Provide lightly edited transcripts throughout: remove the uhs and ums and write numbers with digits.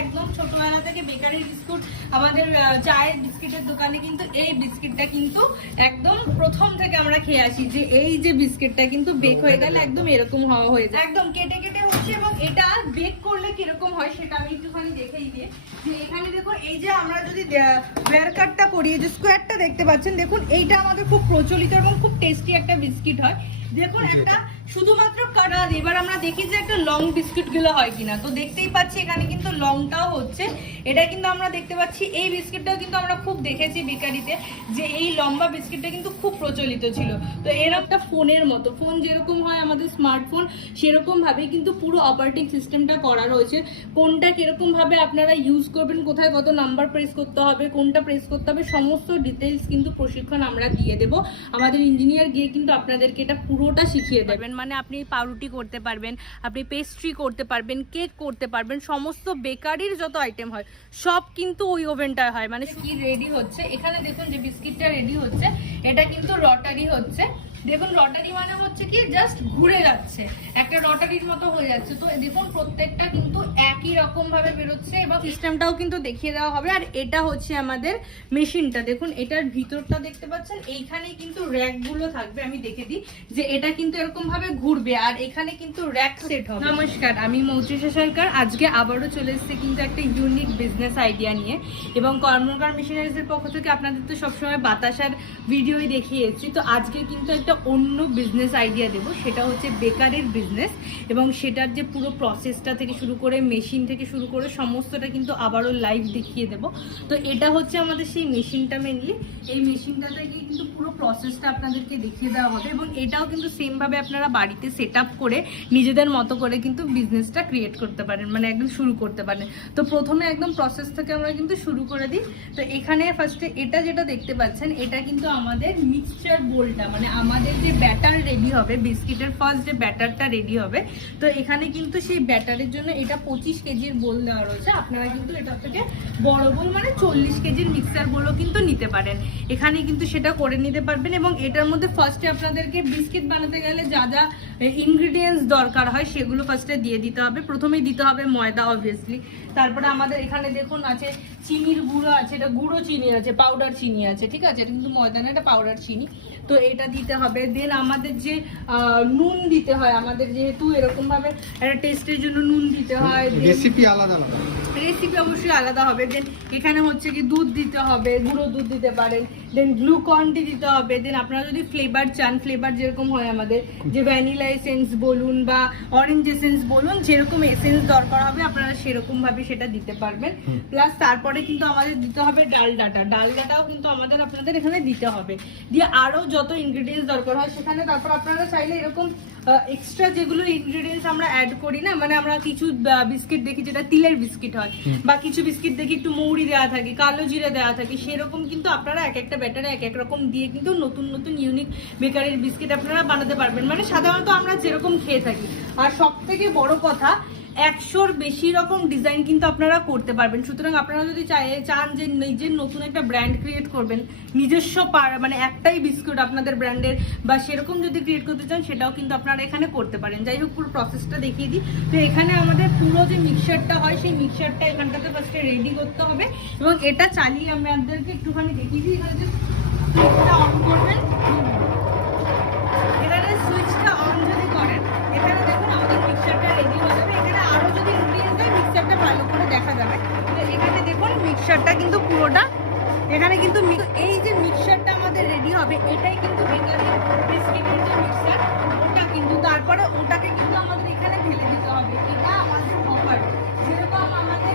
একদম ছোটবেলা থেকে বেকারি বিস্কুট, আমাদের চায়ের বিস্কিটের দোকানে কিন্তু এই বিস্কিটটা কিন্তু একদম প্রথম থেকে আমরা খেয়ে আসি, যে এই যে বিস্কিটটা কিন্তু বেক হয়ে গেলে একদম এরকম হওয়া হয়ে যায়, একদম কেটে কেটে হচ্ছে। এবং এটা বেক করলে কিরকম হয় সেটা আমি একটুখানি দেখাই দিয়ে, যে এখানে দেখুন এই যে আমরা যদি ওয়্যার কাটটা করি, যে স্কোয়ারটা দেখতে পাচ্ছেন, দেখুন এইটা আমাদের খুব প্রচলিত এবং খুব টেস্টি একটা বিস্কিট হয়। দেখুন একটা শুধুমাত্র কাটা, এবার আমরা দেখি যে একটা লং বিস্কিট গুলো হয় কিনা। তো দেখতেই পাচ্ছি এখানে কিন্তু লংটাও হচ্ছে, এটা কিন্তু আমরা দেখতে পাচ্ছি। এই বিস্কিটটাও কিন্তু আমরা খুব দেখেছি বেকারিতে, যে এই লম্বা বিস্কিটটা কিন্তু খুব প্রচলিত ছিল। তো এর একটা ফোনের মতো, ফোন যেরকম হয় আমাদের স্মার্টফোন, সেরকম ভাবে কিন্তু পুরো অপারেটিং সিস্টেমটা করা রয়েছে। কোনটা কিরকম ভাবে আপনারা ইউজ করবেন, কোথায় কত নাম্বার প্রেস করতে হবে, কোনটা প্রেস করতে হবে, সমস্ত ডিটেলস কিন্তু প্রশিক্ষণ আমরা দিয়ে দেবো। আমাদের ইঞ্জিনিয়ার গিয়ে কিন্তু আপনাদেরকে এটা পুরোটা শিখিয়ে দেবেন। মানে আপনি পাউরুটি করতে পারবেন, আপনি পেস্ট্রি করতে পারবেন, কেক করতে পারবেন, সমস্ত বেকারির যত আইটেম হয় সব কিন্তু ওই ওভেনটায় হয়। মানে কি রেডি হচ্ছে এখানে দেখুন, যে বিস্কিটটা রেডি হচ্ছে, এটা কিন্তু রটারি হচ্ছে। দেখুন রটারি মানে হচ্ছে কি জাস্ট ঘুরে যাচ্ছে, একটা রটারির মতো হয়ে যাচ্ছে। তো দেখুন প্রত্যেকটা কিন্তু একই রকম ভাবে বেরোচ্ছে, এবং সিস্টেমটাও কিন্তু দেখিয়ে দেওয়া হবে। আর এটা হচ্ছে আমাদের মেশিনটা, দেখুন এটার ভিতরটা দেখতে পাচ্ছেন, এইখানে কিন্তু র্যাক গুলো থাকবে। আমি দেখে দিই যে এটা কিন্তু এরকম ভাবে ঘুরবে, আর এখানে কিন্তু র্যাক সেট হবে। নমস্কার, আমি মৌত্রিষা সরকার। আজকে আবারও চলে এসেছি কিন্তু একটা ইউনিক বিজনেস আইডিয়া নিয়ে, এবং কর্মকার মেশিনারিজের পক্ষ থেকে আপনাদের তো সবসময় বাতাসার ভিডিওই দেখিয়েছি। তো আজকে কিন্তু একটা অন্য বিজনেস আইডিয়া দেব, সেটা হচ্ছে বেকারির বিজনেস, এবং সেটার যে পুরো প্রসেসটা থেকে শুরু করে মেশিন থেকে শুরু করে সমস্তটা কিন্তু আবারও লাইভ দেখিয়ে দেব। তো এটা হচ্ছে আমাদের সেই মেশিনটা, মেনলি এই মেশিনটা থেকে কিন্তু পুরো প্রসেসটা আপনাদেরকে দেখিয়ে দেওয়া হবে, এবং এটাও কিন্তু সেম ভাবে আপনারা বাড়িতে সেট আপ করে নিজেদের মতো করে কিন্তু বিজনেসটা ক্রিয়েট করতে পারেন, মানে একদম শুরু করতে পারেন। তো প্রথমে একদম প্রসেস থেকে আমরা কিন্তু শুরু করে দিই। তো এখানে ফার্স্টে এটা যেটা দেখতে পাচ্ছেন, এটা কিন্তু আমাদের মিক্সচার বোলটা, মানে আমাদের যে ব্যাটার রেডি হবে, বিস্কিটের ফার্স্ট যে ব্যাটারটা রেডি হবে। তো এখানে কিন্তু সেই ব্যাটারের জন্য এটা 25 কেজির বোল দেওয়া রয়েছে। আপনারা কিন্তু এটা থেকে বড় বোল মানে 40 কেজির মিক্সার বোলও কিন্তু নিতে পারেন, এখানে কিন্তু সেটা করে নিতে পারবেন। এবং এটার মধ্যে ফার্স্টে আপনাদেরকে বিস্কিট বানাতে গেলে যা যা ইনগ্রিডিয়েন্টস দরকার হয় সেগুলো ফার্স্টে দিয়ে দিতে হবে। প্রথমেই দিতে হবে ময়দা অবভিয়াসলি, তারপরে আমাদের এখানে দেখুন আছে চিনির গুঁড়ো আছে, এটা গুঁড়ো চিনি আছে, পাউডার চিনি আছে, ঠিক আছে, এটা কিন্তু ময়দা না, এটা পাউডার চিনি। তো এটা দিতে হবে। দেন আমাদের যে নুন দিতে হয়, আমাদের যেহেতু এরকম ভাবে একটা টেস্টের জন্য নুন দিতে হয়, রেসিপি আলাদা আলাদা, রেসিপি অবশ্যই আলাদা হবে। দেন এখানে হচ্ছে কি দুধ দিতে হবে, গুঁড়ো দুধ দিতে পারেন। দেন গ্লুকনডি দিতে হবে। দেন আপনারা যদি ফ্লেভার চান, ফ্লেভার যেরকম হয় আমাদের, যে ভ্যানিলা এসেন্স বলুন বা অরেঞ্জ এসেন্স বলুন, যেরকম এসেন্স দরকার হবে আপনারা সেরকম ভাবে সেটা দিতে পারবেন। প্লাস তারপরে কিন্তু আমাদের দিতে হবে ডালডাটা, ডালডাটাও কিন্তু আপনাদের এখানে দিতে হবে। দিয়ে আরো যত ইনগ্রিডিয়েন্টস দরকার হয় সেখানে, তারপর আপনারা চাইলে এরকম এক্সট্রা যেগুলো ইনগ্রিডিয়েন্টস আমরা অ্যাড করি না, মানে আমরা কিছু বিস্কিট দেখি যেটা তিলের বিস্কিট হয়, বা কিছু বিস্কিট দেখি একটু মৌরি দেওয়া থাকে, কালো জিরে দেওয়া থাকে, সেরকম কিন্তু আপনারা এক একটা ব্যাটারে এক এক রকম দিয়ে কিন্তু নতুন নতুন ইউনিক বেকারির বিস্কিট আপনারা বানাতে পারবেন, মানে সাধারণত আমরা যেরকম খেয়ে থাকি। আর সব থেকে বড় কথা, 100-র বেশি রকম ডিজাইন কিন্তু আপনারা করতে পারবেন। সুতরাং আপনারা যদি চান যে নিজের নতুন একটা ব্র্যান্ড ক্রিয়েট করবেন, নিজস্ব মানে একটাই বিস্কুট আপনাদের ব্র্যান্ডের, বা সেরকম যদি ক্রিয়েট করতে চান সেটাও কিন্তু আপনারা এখানে করতে পারেন। যাই হোক, পুরো প্রসেসটা দেখিয়ে দিই। তো এখানে আমাদের পুরো যে মিক্সচারটা হয়, সেই মিক্সচারটা এখানটাতে ফার্স্টে রেডি করতে হবে, এবং এটা চালিয়ে আমাদেরকে একটুখানি দেখিয়ে দিই। এখানে যে সুইচটা অন করবেন, এখানে সুইচটা অন যদি করেন, এখানে দেখুন আমাদের মিক্সচারটা রেডি হয়ে যাবে। এখানে আরো যদি ইনগ্রিডিয়েন্টস হয় মিক্সচারটা ভালো করে দেখা যাবে। তো এখানে দেখুন মিক্সচারটা কিন্তু পুরোটা, এখানে কিন্তু এই যে মিক্সচারটা আমাদের রেডি হবে, এটাই কিন্তু বেকারি বিস্কিটের যে মিক্সচার, ওটা কিন্তু তারপরে ওটাকে কিন্তু আমাদের এখানে ঢেলে দিতে হবে। এটা আমাদের হপার, যেরকম আমাদের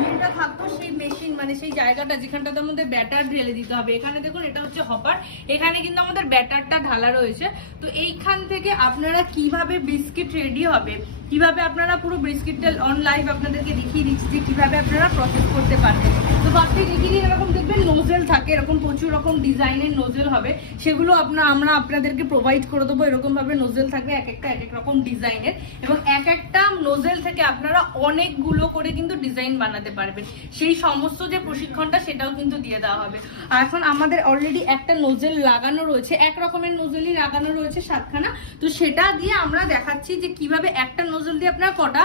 ইয়েটা থাকতো সেই মেশিন, মানে সেই জায়গাটা যেখানটাতে আমাদের ব্যাটার ঢেলে দিতে হবে। এখানে দেখুন এটা হচ্ছে হপার, এখানে কিন্তু আমাদের ব্যাটারটা ঢালা রয়েছে। তো এইখান থেকে আপনারা কিভাবে বিস্কিট রেডি হবে, কিভাবে আপনারা পুরো বিস্কিটটা অন লাইভ আপনাদেরকে দেখিয়ে দিচ্ছি যে কিভাবে আপনারা প্রসেস করতে পারবেন। তো ফার্স্টে দেখিয়ে দিই, এরকম দেখবেন নোজেল থাকে, এরকম প্রচুর রকম ডিজাইনের নোজেল হবে, সেগুলো আমরা আপনাদেরকে প্রোভাইড করে দেবো। এরকম ভাবে নোজেল থাকবে এক একটা এক এক রকম ডিজাইনের, এবং এক একটা নোজেল থেকে আপনারা অনেকগুলো করে কিন্তু ডিজাইন বানাতে পারবেন। সেই সমস্ত যে প্রশিক্ষণটা সেটাও কিন্তু দিয়ে দেওয়া হবে। আর এখন আমাদের অলরেডি একটা নোজেল লাগানো রয়েছে, এক রকমের নোজেলই লাগানো রয়েছে 7খানা। তো সেটা দিয়ে আমরা দেখাচ্ছি যে কিভাবে একটা নোজেল দিয়ে আপনারা কটা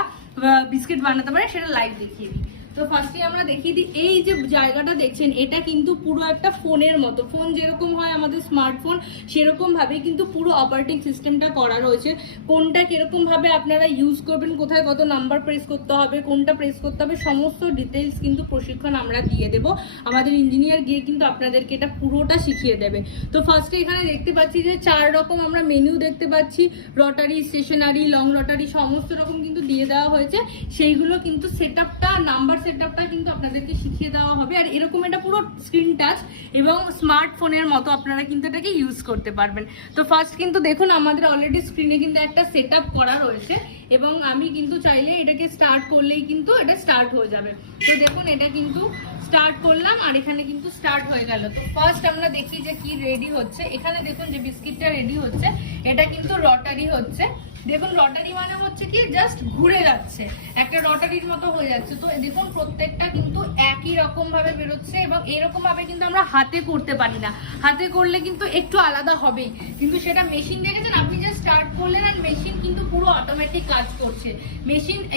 বিস্কিট বানাতে পারে সেটা লাইভ দেখিয়ে দিই। তো ফার্স্টে আমরা দেখিয়ে দিই, এই যে জায়গাটা দেখছেন এটা কিন্তু পুরো একটা ফোনের মতো, ফোন যেরকম হয় আমাদের স্মার্টফোন সেরকম ভাবে কিন্তু পুরো অপারেটিং সিস্টেমটা করা রয়েছে। কোনটা কিরকম ভাবে আপনারা ইউজ করবেন, কোথায় কত নাম্বার প্রেস করতে হবে, কোনটা প্রেস করতে হবে, সমস্ত ডিটেলস কিন্তু প্রশিক্ষণ আমরা দিয়ে দেব। আমাদের ইঞ্জিনিয়ার গিয়ে কিন্তু আপনাদেরকে এটা পুরোটা শিখিয়ে দেবে। তো ফার্স্টে এখানে দেখতে পাচ্ছি যে 4 রকম আমরা মেনু দেখতে পাচ্ছি, রটারি, স্টেশনারি, লং রটারি সমস্ত রকম কিন্তু দিয়ে দেওয়া হয়েছে। সেইগুলো কিন্তু সেটআপটা, নাম্বার সেটআপটা কিন্তু আপনাদেরকে শিখিয়ে দেওয়া হবে। আর এরকম এটা পুরো স্ক্রিন টাচ এবং স্মার্টফোনের মতো আপনারা কিন্তু এটাকে ইউজ করতে পারবেন। তো ফার্স্ট কিন্তু দেখুন আমাদের অলরেডি স্ক্রিনে কিন্তু একটা সেটআপ করা রয়েছে এবং আমি কিন্তু চাইলে এটাকে স্টার্ট করলেই কিন্তু এটা স্টার্ট হয়ে যাবে। তো দেখুন এটা কিন্তু স্টার্ট করলাম আর এখানে কিন্তু স্টার্ট হয়ে গেল। তো ফার্স্ট আমরা দেখি যে কি রেডি হচ্ছে। এখানে দেখুন যে বিস্কিটটা রেডি হচ্ছে, এটা কিন্তু রটারি হচ্ছে। দেখুন রটারি মানে হচ্ছে কি জাস্ট ঘুরে যাচ্ছে, একটা রটারির মতো হয়ে যাচ্ছে। তো দেখুন প্রত্যেকটা কিন্তু একই রকম ভাবে বেরোচ্ছে এবং এরকম ভাবে কিন্তু আমরা হাতে করতে পারি না, হাতে করলে কিন্তু একটু আলাদা হবেই, কিন্তু সেটা মেশিন দেখেছেন আপনি যে স্টার্ট করলেন আর মেশিন কিন্তু পুরো অটোমেটিক কাজ করছে।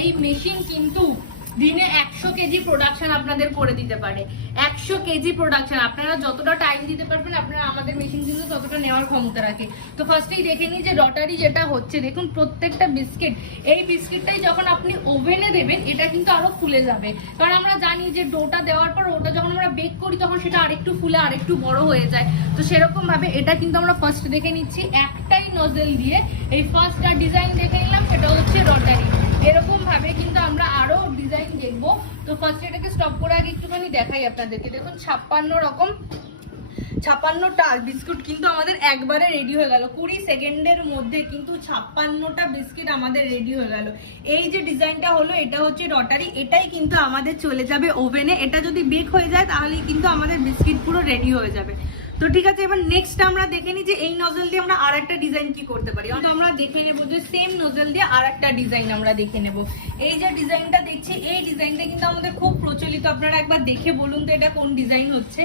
এই মেশিন কিন্তু দিনে 100 কেজি প্রোডাকশন আপনাদের করে দিতে পারে। 100 কেজি প্রোডাকশন আপনারা যতটা টাইম দিতে পারবেন আপনারা, আমাদের মেশিন কিন্তু ততটা নেওয়ার ক্ষমতা রাখে। তো ফার্স্টেই দেখে নিই যে রটারি যেটা হচ্ছে, দেখুন প্রত্যেকটা বিস্কিট, এই বিস্কিটটাই যখন আপনি ওভেনে দেবেন এটা কিন্তু আরো ফুলে যাবে, কারণ আমরা জানি যে ডোটা দেওয়ার পর ওটা যখন আমরা বেক করি তখন সেটা আরেকটু ফুলে আরেকটু বড় হয়ে যায়। তো সেরকম ভাবে এটা কিন্তু আমরা ফার্স্ট দেখে নিচ্ছি একটাই নজেল দিয়ে। এই ফার্স্ট ডিজাইন দেখে নিলাম, সেটা হচ্ছে রটারি। এরকম ভাবে কিন্তু আমরা আরো ডিজাইন দেখবো। তো ফার্স্ট এটাকে স্টপ করে আগে একটুখানি দেখাই আপনাদেরকে। দেখুন 56টা বিস্কুট কিন্তু আমাদের একবারে রেডি হয়ে গেল। 20 সেকেন্ডের মধ্যে কিন্তু 56টা বিস্কিট আমাদের রেডি হয়ে গেল। এই যে ডিজাইনটা হলো এটা হচ্ছে রটারি, এটাই কিন্তু আমাদের চলে যাবে ওভেনে। এটা যদি বেক হয়ে যায় তাহলেই কিন্তু আমাদের বিস্কিট পুরো রেডি হয়ে যাবে। তো ঠিক আছে, এবার নেক্সট আমরা দেখে নিই যে এই নজল দিয়ে আমরা আর একটা ডিজাইন কি করতে পারি। আমরা দেখে নেবো যে সেম নজল দিয়ে আর একটা ডিজাইন আমরা দেখে নেব। এই যে ডিজাইনটা দেখছি, এই ডিজাইনটা কিন্তু আমাদের খুব প্রচলিত, আপনারা একবার দেখে বলুন তো এটা কোন ডিজাইন হচ্ছে।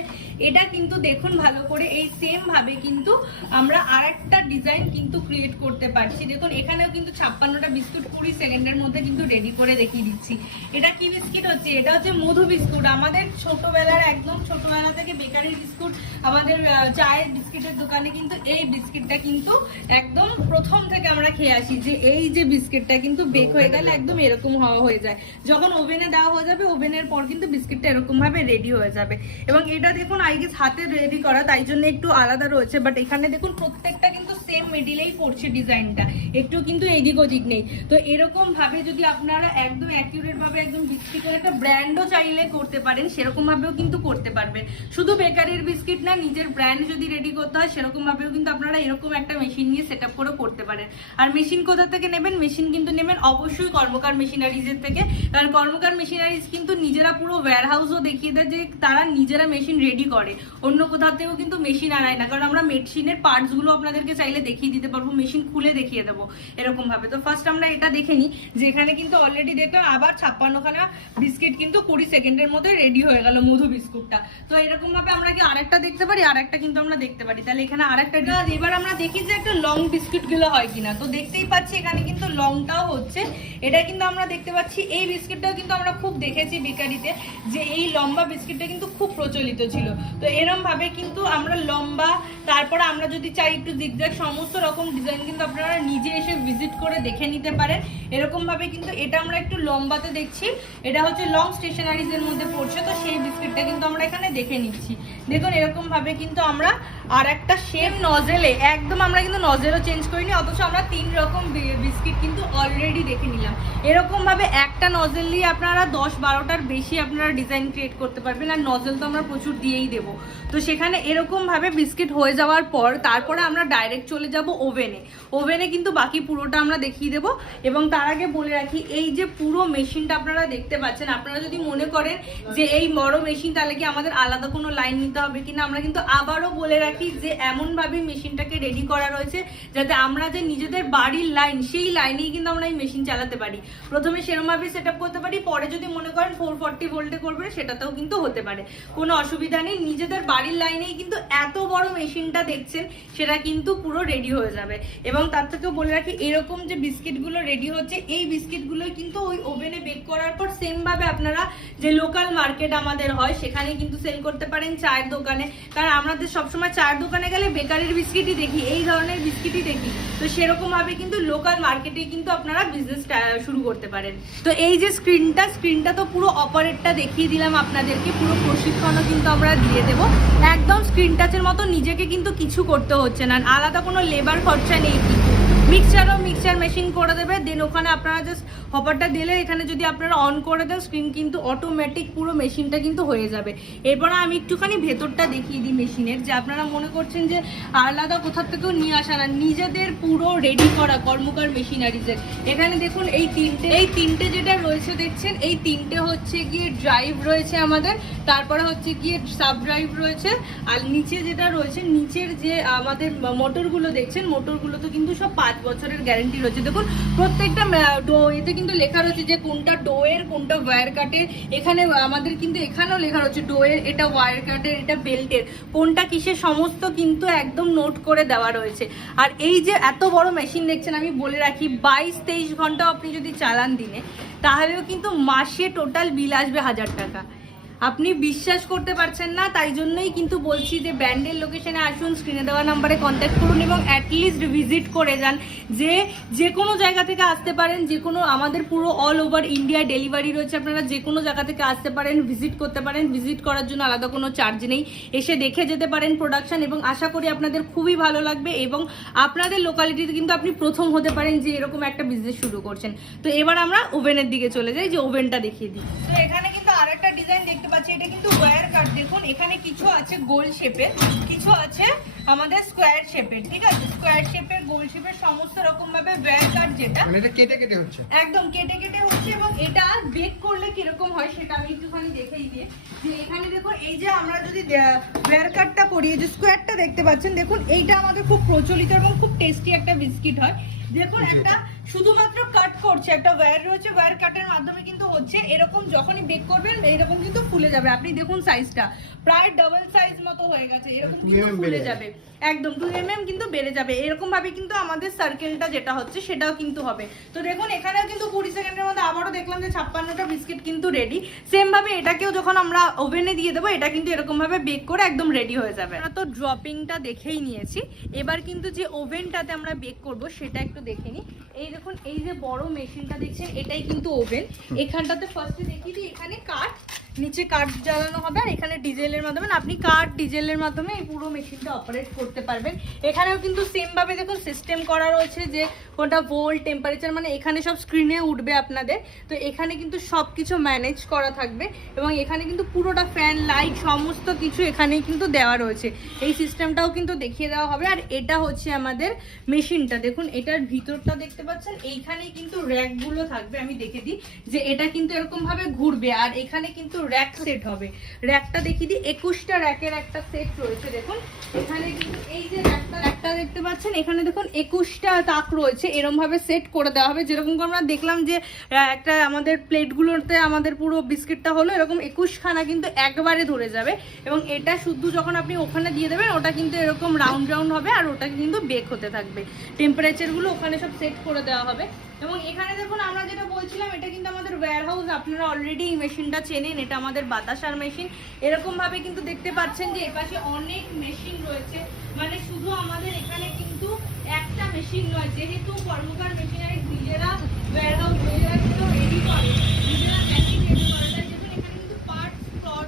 এটা কিন্তু দেখুন ভালো করে, এই সেম ভাবে কিন্তু আমরা আর একটা ডিজাইন কিন্তু ক্রিয়েট করতে পারছি। দেখুন এখানেও কিন্তু 56টা বিস্কুট 20 সেকেন্ডের মধ্যে কিন্তু রেডি করে দেখিয়ে দিচ্ছি। এটা কি বিস্কিট হচ্ছে? এটা হচ্ছে মধু বিস্কুট। আমাদের ছোটবেলার, একদম ছোটবেলা থেকে বেকারি বিস্কুট, আমাদের চায়ের বিস্কিটের দোকানে কিন্তু এই বিস্কিটটা কিন্তু একদম প্রথম থেকে আমরা খেয়ে আসি, যে এই যে বিস্কিটটা কিন্তু বেক হয়ে গেলে একদম এরকম হওয়া হয়ে যায়। যখন ওভেনে দেওয়া হয়ে যাবে, ওভেনের পর কিন্তু বিস্কিটটা এরকম ভাবে রেডি হয়ে যাবে। এবং এটা দেখুন আই গেস হাতে রেডি করা, তাই জন্য একটু আলাদা রয়েছে, বাট এখানে দেখুন প্রত্যেকটা কিন্তু সেম মিডিলেই পড়ছে ডিজাইনটা, একটু কিন্তু এদিক ওদিক নেই। তো এরকম ভাবে যদি আপনারা একদম অ্যাকিউরেট ভাবে একদম বিস্কিটের একটা ব্র্যান্ডও চাইলে করতে পারেন, সেরকম ভাবেও কিন্তু করতে পারবেন। শুধু বেকারির বিস্কিট না, নিজের ব্র্যান্ড যদি রেডি করতে হয় সেরকম ভাবেও কিন্তু আপনারা এরকম একটা মেশিন নিয়ে সেটআপ করে করতে পারেন। আর মেশিন কোথা থেকে নেবেন? মেশিন কিন্তু নেবেন অবশ্যই কর্মকার মেশিনারিজের থেকে, কারণ কর্মকার মেশিনারিজ কিন্তু নিজেরা পুরো ওয়্যারহাউসও দেখিয়ে দেয় যে তারা নিজেরা মেশিন রেডি করে, অন্য কোথাও থেকেও কিন্তু মেশিন আনায় না। কারণ আমরা মেশিনের পার্টস গুলো আপনাদেরকে চাইলে দেখিয়ে দিতে পারবো, মেশিন খুলে দেখিয়ে দেবো এরকম ভাবে। তো ফার্স্ট আমরা এটা দেখে নিই, যেখানে কিন্তু অলরেডি দেখলাম আবার 56খানা বিস্কিট কিন্তু 20 সেকেন্ডের মধ্যে রেডি হয়ে গেল মধু বিস্কুটটা। তো এরকম ভাবে আমরা কি আরেকটা দেখতে পারি? আরেকটা কিন্তু আমরা দেখতে পারি। তাহলে এখানে আরেকটা, এবার আমরা দেখি যে একটা লং বিস্কুট গুলো হয় কিনা। তো দেখতেই পাচ্ছি এখানে কিন্তু লংটাও হচ্ছে, এটা কিন্তু আমরা দেখতে পাচ্ছি। এই বিস্কিটটাও কিন্তু আমরা খুব দেখেছি বেকারিতে, যে এই লম্বা বিস্কিটটা কিন্তু খুব প্রচলিত ছিল। তো এরকম ভাবে কিন্তু আমরা লম্বা, তারপরে আমরা যদি চাই একটু জিগজ্যাগ, সমস্ত রকম ডিজাইন কিন্তু আপনারা নিজে এসে ভিজিট করে দেখে নিতে পারেন। এরকম ভাবে কিন্তু এটা আমরা একটু লম্বাতে দেখছি, এটা হচ্ছে লং স্টেশনারিজ এর মধ্যে পড়ছে। তো সেই বিস্কিটটা কিন্তু আমরা এখানে দেখে নিচ্ছি। দেখুন এরকম ভাবে কিন্তু আমরা আর একটা সেম নজেলে, একদম আমরা কিন্তু নজেলও চেঞ্জ করিনি, অথচ আমরা 3 রকম বিস্কিট কিন্তু অলরেডি দেখে নিলাম। এরকম ভাবে একটা নজেল দিয়ে আপনারা 10-12টার বেশি আপনারা ডিজাইন ক্রিয়েট করতে পারবেন। আর নজেল তো আমরা প্রচুর দিয়েই দেবো। তো সেখানে এরকম ভাবে বিস্কিট হয়ে যাওয়ার পর তারপরে আমরা ডাইরেক্ট চলে যাব ওভেনে। ওভেনে কিন্তু বাকি পুরোটা আমরা দেখিয়ে দেবো। এবং তার আগে বলে রাখি, এই যে পুরো মেশিনটা আপনারা দেখতে পাচ্ছেন, আপনারা যদি মনে করেন যে এই বড় মেশিন, তাহলে কি আমাদের আলাদা কোনো লাইন নিতে হবে কিনা, আমরা কিন্তু আবারও বলে রাখি যে এমনভাবে মেশিনটাকে রেডি করা রয়েছে যাতে আমরা যে নিজেদের বাড়ির লাইন, সেই লাইনেই কিন্তু আমরা এই মেশিন চালাতে পারি। প্রথমে সেরকমভাবে সেট আপ করতে পারি, পরে যদি মনে করেন 440 240 ভোল্টে করবেন সেটাতেও কিন্তু হতে পারে, কোনো অসুবিধা নেই। নিজেদের বাড়ির লাইনেই কিন্তু এত বড় মেশিনটা দেখছেন সেটা কিন্তু পুরো রেডি হয়ে যাবে। এবং তার থেকেও বলে রাখি, এরকম যে বিস্কিটগুলো রেডি হচ্ছে এই বিস্কিটগুলো কিন্তু ওই ওভেনে বেক করার পর সেম ভাবে আপনারা যে লোকাল মার্কেট আমাদের হয় সেখানে কিন্তু সেল করতে পারেন, চায়ের দোকানে। কারণ আমাদের সবসময় চায়ের দোকানে গেলে বেকারির বিস্কিটই দেখি, এই ধরনের বিস্কিটই দেখি, তো সেরকম ভাবে কিন্তু লোকাল মার্কেটে কিন্তু আপনারা বিজনেস শুরু করতে পারেন। তো এই যে স্ক্রিনটা তো পুরো অপারেটটা দেখিয়ে দিলাম আপনাদেরকে, পুরো প্রশিক্ষণও কিন্তু আমরা দিয়ে দেবো। একদম স্ক্রিন টাচের মতো নিজেকে কিন্তু কিছু করতে হচ্ছে না, আলাদা কোনো লেবার খরচা নেই কিন্তু। মিক্সচার মেশিন করে দেবে, দেন ওখানে আপনারা জাস্ট হপারটা দিলে এখানে যদি আপনারা অন করে দেন স্ক্রিন কিন্তু অটোমেটিক পুরো মেশিনটা কিন্তু হয়ে যাবে। এরপর আমি একটুখানি ভেতরটা দেখিয়ে দিই মেশিনের, যে আপনারা মনে করছেন যে আলাদা কোথাও থেকেও নিয়ে আসা না, নিজেদের পুরো রেডি করা কর্মকার মেশিনারিজের। এখানে দেখুন এই তিনটে যেটা রয়েছে দেখছেন, এই তিনটে হচ্ছে গিয়ে ড্রাইভ রয়েছে আমাদের, তারপরে হচ্ছে গিয়ে সাব ড্রাইভ রয়েছে, আর নিচে যেটা রয়েছে নিচের যে আমাদের মোটরগুলো দেখছেন, মোটরগুলো তো কিন্তু সব 5 বছরের গ্যারেন্টি রয়েছে। দেখুন প্রত্যেকটা এতে কিন্তু লেখা রয়েছে যে কোনটা ডোয়ের কোনটা ওয়্যার কাটের। এখানে আমাদের কিন্তু এখানেও লেখা রয়েছে ডোয়ের, এটা ওয়্যার কাটের, এটা বেল্টের, কোনটা কিসের সমস্ত কিন্তু একদম নোট করে দেওয়া রয়েছে। আর এই যে এত বড় মেশিন দেখছেন, আমি বলে রাখি 22-23 ঘন্টা আপনি যদি চালান দিনে, তাহলেও কিন্তু মাসে টোটাল বিল আসবে 1000 টাকা। আপনি বিশ্বাস করতে পারছেন না, তাই জন্যই কিন্তু বলছি যে ব্র্যান্ডের লোকেশনে আসুন, স্ক্রিনে দেওয়া নাম্বারে কন্ট্যাক্ট করুন এবং অ্যাটলিস্ট ভিজিট করে যান। যে কোনো জায়গা থেকে আসতে পারেন, যে কোনো আমাদের পুরো অল ওভার ইন্ডিয়া ডেলিভারি রয়েছে, আপনারা যে কোনো জায়গা থেকে আসতে পারেন, ভিজিট করতে পারেন। ভিজিট করার জন্য আলাদা কোনো চার্জ নেই, এসে দেখে যেতে পারেন প্রোডাকশন, এবং আশা করি আপনাদের খুবই ভালো লাগবে এবং আপনাদের লোকালিটিতে কিন্তু আপনি প্রথম হতে পারেন যে এরকম একটা বিজনেস শুরু করছেন। তো এবার আমরা ওভেনের দিকে চলে যাই, যে ওভেনটা দেখিয়ে দিই। তো এখানে কিন্তু আরেকটা ডিজাইন দেখতে পাচ্ছি, এটা কিন্তু ওয়্যার কাট। দেখুন এখানে কিছু আছে গোল শেপের, কিছু আছে আমাদের স্কোয়ার শেপের, ঠিক আছে? স্কোয়ার শেপের, গোল শেপের, সমস্ত রকম ভাবে ওয়্যার কাট, যেটা এটা কেটে হচ্ছে, একদম কেটে হচ্ছে। এবং এটা বেক করলে কিরকম হয় সেটা আমি একটুখানি দেখাই দিয়ে, যে এখানে দেখুন এই যে আমরা যদি ওয়্যার কাটটা করি, এই যে স্কোয়ারটা দেখতে পাচ্ছেন, দেখুন এইটা আমাদের খুব প্রচলিত এবং খুব টেস্টি একটা বিস্কিট হয়। দেখুন একটা শুধুমাত্র কাট করছে, একটা ওয়্যার রয়েছে, ওয়্যার কাটের মাধ্যমে কিন্তু হচ্ছে। এরকম যখনই বেক করবেন এরকম কিন্তু ফুলে যাবে। আপনি দেখুন সাইজটা প্রায় ডাবল সাইজ মতো হয়ে গেছে, এরকম কিন্তু ফুলে যাবে, একদম 2 mm কিন্তু বেড়ে যাবে। এরকম ভাবে কিন্তু আমাদের সার্কেলটা যেটা হচ্ছে সেটাও কিন্তু হবে। তো দেখুন এখানেও কিন্তু 20 সেকেন্ডের মধ্যে আবারও দেখলাম যে 56টা বিস্কিট কিন্তু রেডি। সেম ভাবে এটাকেও যখন আমরা ওভেনে দিয়ে দেবো, এটা কিন্তু এরকম ভাবে বেক করে একদম রেডি হয়ে যাবে। আমরা তো ড্রপিংটা দেখেই নিয়েছি, এবার কিন্তু যে ওভেনটাতে আমরা বেক করব সেটা একটু দেখে নিই। এই দেখুন এই যে বড় মেশিনটা দেখছেন, এটাই কিন্তু ওভেন। এখানটাতে ফার্স্টে দেখিয়ে দিই, এখানে কাঠ, নিচে কাঠ জ্বালানো হবে, আর এখানে ডিজেলের মাধ্যমে আপনি কাঠ ডিজেলের মাধ্যমে এই পুরো মেশিনটা অপারেট করতে পারবেন। এখানেও কিন্তু সেম ভাবে দেখুন সিস্টেম করা রয়েছে, যে কোনটা ভোল্ট, টেম্পারেচার, মানে এখানে সব স্ক্রিনে উঠবে আপনাদের। তো এখানে কিন্তু সব কিছু ম্যানেজ করা থাকবে এবং এখানে কিন্তু পুরোটা ফ্যান, লাইট, সমস্ত কিছু এখানেই কিন্তু দেওয়া রয়েছে। এই সিস্টেমটাও কিন্তু দেখিয়ে দেওয়া হবে। আর এটা হচ্ছে আমাদের মেশিনটা, দেখুন এটার ভিতরটা দেখতে পাচ্ছেন, এইখানেই কিন্তু র্যাকগুলো থাকবে। আমি দেখে দিই যে এটা কিন্তু এরকম ভাবে ঘুরবে, আর এখানে কিন্তু র্যাক সেট হবে। র্যাকটা দেখিয়ে দিই, 21টা র্যাকের একটা সেট রয়েছে। দেখুন এখানে কিন্তু এই যে র্যাকটা দেখতে পাচ্ছেন, এখানে দেখুন 21টা তাক রয়েছে, এরকম ভাবে সেট করে দেওয়া হবে। যেরকম আমরা দেখলাম যে একটা আমাদের প্লেটগুলোতে আমাদের পুরো বিস্কিটটা হলো, এরকম 21খানা কিন্তু একবারে ধরে যাবে। এবং এটা শুধু যখন আপনি ওখানে দিয়ে দেবেন, ওটা কিন্তু এরকম রাউন্ড রাউন্ড হবে, আর ওটা কিন্তু বেক হতে থাকবে। টেম্পারেচারগুলো ওখানে সব সেট করে দেওয়া হবে। এবং এখানে দেখুন আমরা যেটা বলছিলাম, এটা কিন্তু আমাদের ওয়্যার হাউস। আপনারা অলরেডি এই মেশিনটা চেনেন, এটা আমাদের বাতাসার মেশিন। এরকম ভাবে কিন্তু দেখতে পাচ্ছেন যে এপাশে অনেক মেশিন রয়েছে, মানে শুধু আমাদের এখানে কিন্তু একটা মেশিন নয়, যেহেতু কর্মকার মেশিনারি নিজেরা ওয়্যার হাউস নিজেরা কিন্তু রেডি করে, নিজেরা প্যাকিং রেডি করে, তাই দেখুন এখানে কিন্তু পার্টস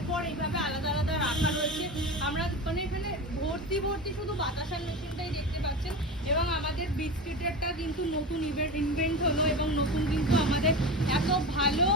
পর এইভাবে আলাদা আলাদা রাখা রয়েছে। আমরা মানে এখানে ভর্তি শুধু বাতাসার মেশিনটাই দেখতে পাচ্ছেন। এবং আমাদের বিস্কিটেরটা কিন্তু নতুন ইনভেন্ট হলো, এবং নতুন কিন্তু আমাদের এত ভালো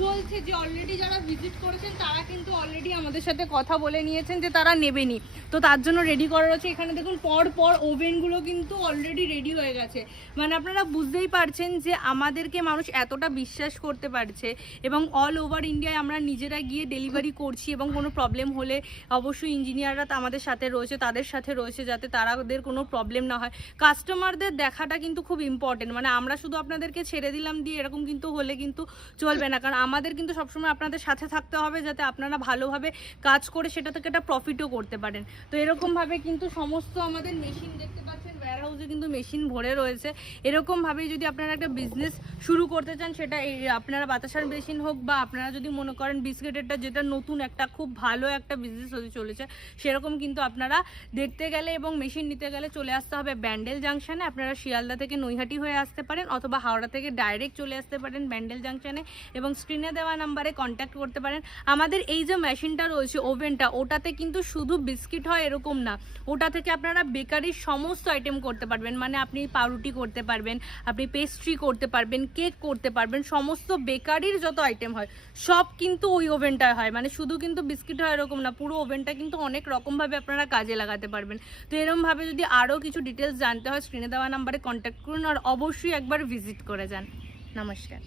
চলছে যে অলরেডি যারা ভিজিট করেছেন তারা কিন্তু অলরেডি আমাদের সাথে কথা বলে নিয়েছেন যে তারা নেবেনি। তো তার জন্য রেডি করা রয়েছে। এখানে দেখুন পর ওভেনগুলো কিন্তু অলরেডি রেডি হয়ে গেছে। মানে আপনারা বুঝতেই পারছেন যে আমাদেরকে মানুষ এতটা বিশ্বাস করতে পারছে, এবং অল ওভার ইন্ডিয়ায় আমরা নিজেরা গিয়ে ডেলিভারি করছি, এবং কোনো প্রবলেম হলে অবশ্যই ইঞ্জিনিয়াররা আমাদের সাথে রয়েছে, তাদের সাথে রয়েছে, যাতে তাদের কোনো প্রবলেম না হয়। কাস্টমারদের দেখাটা কিন্তু খুব ইম্পর্টেন্ট। মানে আমরা শুধু আপনাদেরকে ছেড়ে দিলাম দিয়ে এরকম কিন্তু হলে কিন্তু চলবে না, কারণ আমাদের কিন্তু সবসময় আপনাদের সাথে থাকতে হবে, যাতে আপনারা ভালোভাবে কাজ করে সেটা থেকে একটা প্রফিটও করতে পারেন। তো এরকমভাবে কিন্তু সমস্ত আমাদের মেশিন দেখতে পাচ্ছেন, ওয়্যার হাউসে কিন্তু মেশিন ভরে রয়েছে। এরকমভাবেই যদি আপনারা একটা বিজনেস শুরু করতে চান, সেটা আপনারা বাতাসার মেশিন হোক, বা আপনারা যদি মনে করেন বিস্কিটেরটা, যেটা নতুন একটা খুব ভালো একটা বিজনেস হতে চলেছে, সেরকম কিন্তু আপনারা দেখতে গেলে এবং মেশিন নিতে গেলে চলে আসতে হবে ব্যান্ডেল জাংশনে। আপনারা শিয়ালদা থেকে নৈহাটি হয়ে আসতে পারেন, অথবা হাওড়া থেকে ডাইরেক্ট চলে আসতে পারেন ব্যান্ডেল জাংশনে, এবং স্ক্রিনে দেওয়া নাম্বারে কন্ট্যাক্ট করতে পারেন। আমাদের এই যে মেশিনটা রয়েছে, ওভেনটা, ওটাতে কিন্তু শুধু বিস্কিট হয় এরকম না, ওটা থেকে আপনারা বেকারির সমস্ত আইটেম করতে পারবেন। মানে আপনি পাউরুটি করতে পারবেন, আপনি পেস্ট্রি করতে পারবেন, কেক করতে পারবেন, সমস্ত বেকারির যত আইটেম হয় সব কিন্তু ওই ওভেনটায় হয়। মানে শুধু কিন্তু বিস্কিট হয় এরকম না, পুরো ওভেনটা কিন্তু অনেক রকমভাবে আপনারা কাজে লাগাতে পারবেন। তো এরকমভাবে যদি আরও কিছু ডিটেলস জানতে হয়, স্ক্রিনে দেওয়া নাম্বারে কন্ট্যাক্ট করুন, আর অবশ্যই একবার ভিজিট করে যান। নমস্কার।